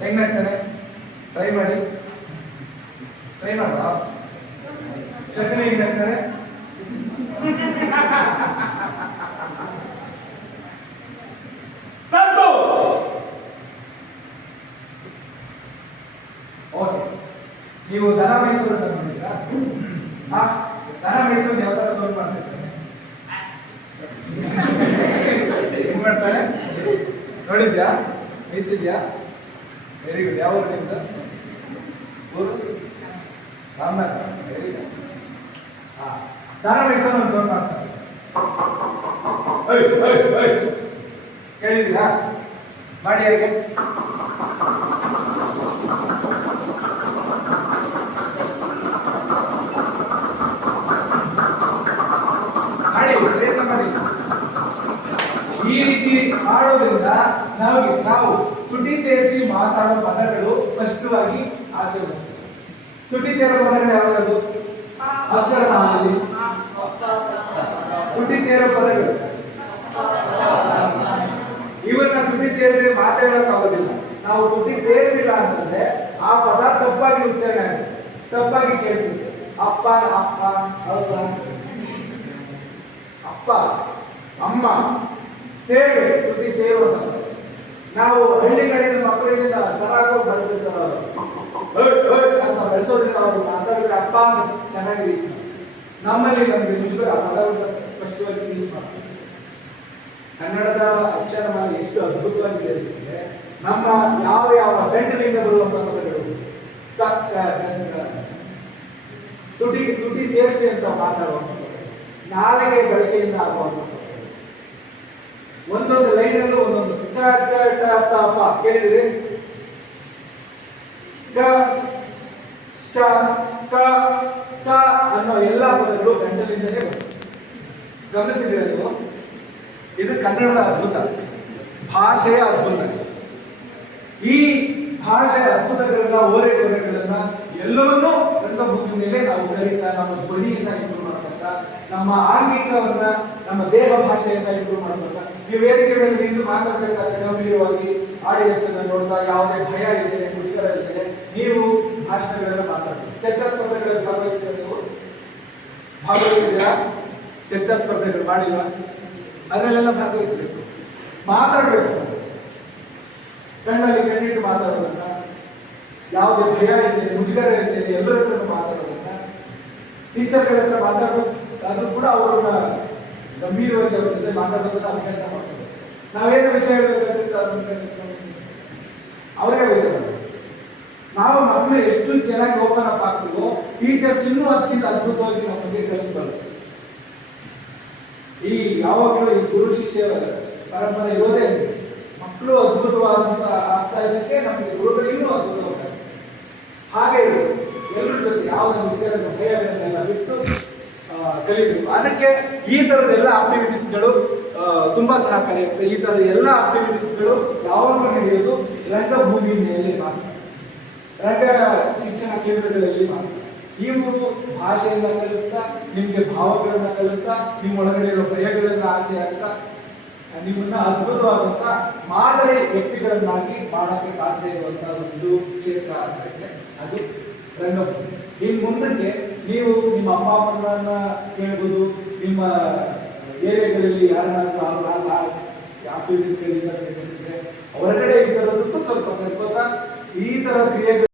ಹೆಂಗಾಗ್ತಾನೆ try ಮಾಡಿ try ಮಾಡ chutney ಹೆಂಗಾಗ್ತಾರೆ Santu okay ನೀವು ದನ ಮೈಸೂರು ಬಂದಿದ್ದೀರಾ ದನ ಮೈಸೂರು ಯಾವ ತರ ಸೋಲ್ ಮಾಡ್ತಿರ್ತಾರೆ ಹೆಂಗ್ ಮಾಡ್ತಾರೆ ನೋಡಿದ್ಯಾ ಮೈಸಿದ್ಯಾ ವೆರಿ ಗುಡ್ ಯಾವ ಊರು ನಿಮ್ದು ಊರು ರಾಮನಾಥ ವೆರಿ ಗುಡ್ ದನ ಮೈಸೂರು ಅಂತ ಸೋಲ್ ಮಾಡ್ತಾರೆ ಕೇಳಿದ್ದೀರಾ ಮಾಡಿ ಹೇಗೆ ಈ ರೀತಿ ಮಾಡೋದ್ರಿಂದ ನಾವು ತುಟಿ ಸೇರಿಸಿ ಮಾತಾಡೋ ಪದಗಳು ಸ್ಪಷ್ಟವಾಗಿ ಆಚೆ ಬರ್ತವೆ. ತುಟಿ ಸೇರೋ ಪದಗಳು ಯಾವ್ದು ಅಕ್ಷರಮಾಲೆಯಲ್ಲಿ ತುಟಿ ಸೇರೋ ಪದಗಳು ಇವನ್ನ ತುಟಿ ಸೇರಿದ್ರೆ ಮಾತಾಡೋಕೆ ಆಗೋದಿಲ್ಲ. ನಾವು ತುಟಿ ಸೇರಿಸಿಲ್ಲ ಅಂತಂದ್ರೆ ಆ ಪದ ತಪ್ಪಾಗಿ ಉಚ್ಚಾರಣೆ ಆಗುತ್ತೆ, ತಪ್ಪಾಗಿ ಕೇಳಿಸುತ್ತೆ. ಅಪ್ಪ ಅಪ್ಪ ಹೌದಾ, ಅಪ್ಪ ಅಮ್ಮ ಸೇವೆ ತುಟಿ ಸೇರೋ. ನಾವು ಹಳ್ಳಿಗಳಿಂದ ಮಕ್ಕಳಿಂದ ಸರಾಗು ಬಳಸಿರ್ತಾರೆ ಅಂತ ಬೆಳೆಸೋದ್ರಿಂದ ಅವರು ಮಾತಾಡಿದ್ರೆ ಅಪ್ಪ ಅಂತ ಚೆನ್ನಾಗಿ ನಮ್ಮಲ್ಲಿ ನಮಗೆ ಮುಜುಗರ ಪದವನ್ನು ಸ್ಪಷ್ಟವಾಗಿ ಯೂಸ್ ಮಾಡ್ತಾರೆ. ಕನ್ನಡದ ಅಕ್ಷರಮಾಲೆ ಎಷ್ಟು ಅದ್ಭುತವಾಗಿದೆ ಅಂತಂದ್ರೆ ನಮ್ಮ ಯಾವ ಯಾವ ಗಂಟಲಿಂದ ಬರುವಂತಹ ಪದಗಳು ತುಟಿ ಸೇರಿಸಿ ಅಂತ ಮಾತಾಡುವಂಥ ನಾಲಿಗೆ ಬಳಕೆಯಿಂದ ಆಗುವಂಥ ಒಂದೊಂದು ಲೈನಲ್ಲೂ ಒಂದೊಂದು ಕೇಳಿದ್ರಿ ಅನ್ನೋ ಎಲ್ಲಾ ಪದಗಳು ಗಂಟಲಿಂದಲೇ ಗಮನಿಸಿದ್ರೆ ಇದು ಕನ್ನಡದ ಅದ್ಭುತ, ಭಾಷೆಯ ಅದ್ಭುತ. ಈ ಭಾಷೆಯ ಅದ್ಭುತಗಳನ್ನ ಓರೆಗಳನ್ನ ಎಲ್ಲವನ್ನೂ ರಂಗಭೂಮಿ ಮೇಲೆ ನಾವು ಕಲಿತಾ ನಮ್ಮ ಧ್ವನಿಯನ್ನ ಇಂಪ್ರೂವ್ ಮಾಡ್ತಾ ನಮ್ಮ ಆಂಗಿಕವನ್ನ ನಮ್ಮ ದೇಹ ಭಾಷೆಯನ್ನ ಇಂಪ್ರೂವ್ ಮಾಡ್ತಾ ನೀವು ವೇದಿಕೆ ಮೇಲೆ ನಿಂತು ಮಾತಾಡಬೇಕಾದ್ರೆ ಗಂಭೀರವಾಗಿ ಆಡಿಯನ್ಸ್ ಅನ್ನ ನೋಡ್ತಾ ಯಾವುದೇ ಭಯ ಇದ್ದೇನೆ ಮುಷ್ಕರ ಇದ್ದೇನೆ ನೀವು ಭಾಷಣಗಳೆಲ್ಲ ಮಾತಾಡ್ತೀವಿ. ಚರ್ಚಾ ಸ್ಪರ್ಧೆಗಳಲ್ಲಿ ಭಾಗವಹಿಸಿದ್ದೀರಾ? ಚರ್ಚಾ ಸ್ಪರ್ಧೆಗಳು ಮಾಡಿಲ್ಲ, ಅದರಲ್ಲೆಲ್ಲ ಭಾಗವಹಿಸಬೇಕು, ಮಾತಾಡಬೇಕು. ಕಣ್ಣಲ್ಲಿ ಕಣ್ಣಿಟ್ಟು ಮಾತಾಡೋದನ್ನ, ಯಾವುದೇ ಭಯ ಇದ್ದೇನೆ ಮುಷ್ಕರ ಇದ್ದೇನೆ ಎಲ್ಲರ ಹತ್ರ ಮಾತಾಡೋದನ್ನ, ಟೀಚರ್ಗಳ ಹತ್ರ ಮಾತಾಡೋದು ಆದ್ರೂ ಕೂಡ ಅವ್ರನ್ನ ಗಂಭೀರವಾಗಿ ಅವ್ರ ಜೊತೆ ಮಾತಾಡೋದನ್ನ ಅಭ್ಯಾಸ ಮಾಡ್ತಾರೆ. ನಾವೇನು ವಿಷಯ ಹೇಳ್ಬೇಕಾದ್ರೆ ಅವರೇ ವಿಚಾರ. ನಾವು ಮಕ್ಕಳು ಎಷ್ಟು ಚೆನ್ನಾಗಿ ಓಪನ್ ಅಪ್ ಆಗ್ತೀವೋ ಟೀಚರ್ಸ್ ಇನ್ನೂ ಅದಕ್ಕಿಂತ ಅದ್ಭುತವಾಗಿ ನಮಗೆ ಕಲಿಸ್ಬಾರ್ದು. ಈ ಯಾವಾಗಲೂ ಈ ಗುರು ಶಿಷ್ಯ ಪರಂಪರೆ ಇರೋದೇ ಮಕ್ಕಳು ಅದ್ಭುತವಾದಂತ ಆಗ್ತಾ ಇದಕ್ಕೆ ನಮಗೆ ಗುರುಗಳು ಇನ್ನೂ ಅದ್ಭುತವಾಗ್ತಾರೆ. ಹಾಗೆ ಎಲ್ಲರ ಜೊತೆ ಯಾವುದೇ ವಿಷಯಗಳನ್ನು ಭಯಗಳನ್ನೆಲ್ಲ ಬಿಟ್ಟು ಕಲಿಬೇಕು. ಅದಕ್ಕೆ ಈ ತರದ ಎಲ್ಲ ಆಕ್ಟಿವಿಟೀಸ್ಗಳು ತುಂಬಾ ಸಹಕಾರಿಯಾಗ್ತದೆ. ಈ ತರದ ಎಲ್ಲ ಆಕ್ಟಿವಿಟೀಸ್ಗಳು ಯಾವಾಗಲೂ ನಡೆಯೋದು ರಂಗಭೂಮಿ ಮೇಲೆ ಮಾತ್ರ, ರಂಗ ಶಿಕ್ಷಣ ಕೇಂದ್ರಗಳಲ್ಲಿ ಮಾತ್ರ. ಇವು ಭಾಷೆಯನ್ನ ಕಲಿಸ್ತಾ, ನಿಮ್ಗೆ ಭಾವಗಳನ್ನ ಕಲಿಸ್ತಾ, ನಿಮ್ಮ ಒಳಗಡೆ ಇರೋ ಭಯಗಳನ್ನ ಆಚೆ ಹಾಕ್ತಾ ನಿಮ್ಮನ್ನ ಅದ್ಭುತವಾದಂತ ಮಾದರಿ ವ್ಯಕ್ತಿಗಳನ್ನಾಗಿ ಮಾಡಕ್ಕೆ ಸಾಧ್ಯ ಇರುವಂತಹ ಒಂದು ಕ್ಷೇತ್ರ ಅಂತ ಅದು ರಂಗಭೂಮಿ. ಇನ್ನು ಮುಂದಕ್ಕೆ ನೀವು ನಿಮ್ಮ ಅಪ್ಪ ಅಮ್ಮನ ಕೇಳ್ಬೋದು, ನಿಮ್ಮ ಏರಿಯಾಗಳಲ್ಲಿ ಯಾರನ್ನಾದ್ರೂ ಆಕ್ಟಿವಿಟೀಸ್ಗಳಿಂದ ಹೊರಗಡೆ ಈ ಥರದಕ್ಕೂ ಸ್ವಲ್ಪ ಈ ಥರ ಕ್ರಿಯೆಗಳು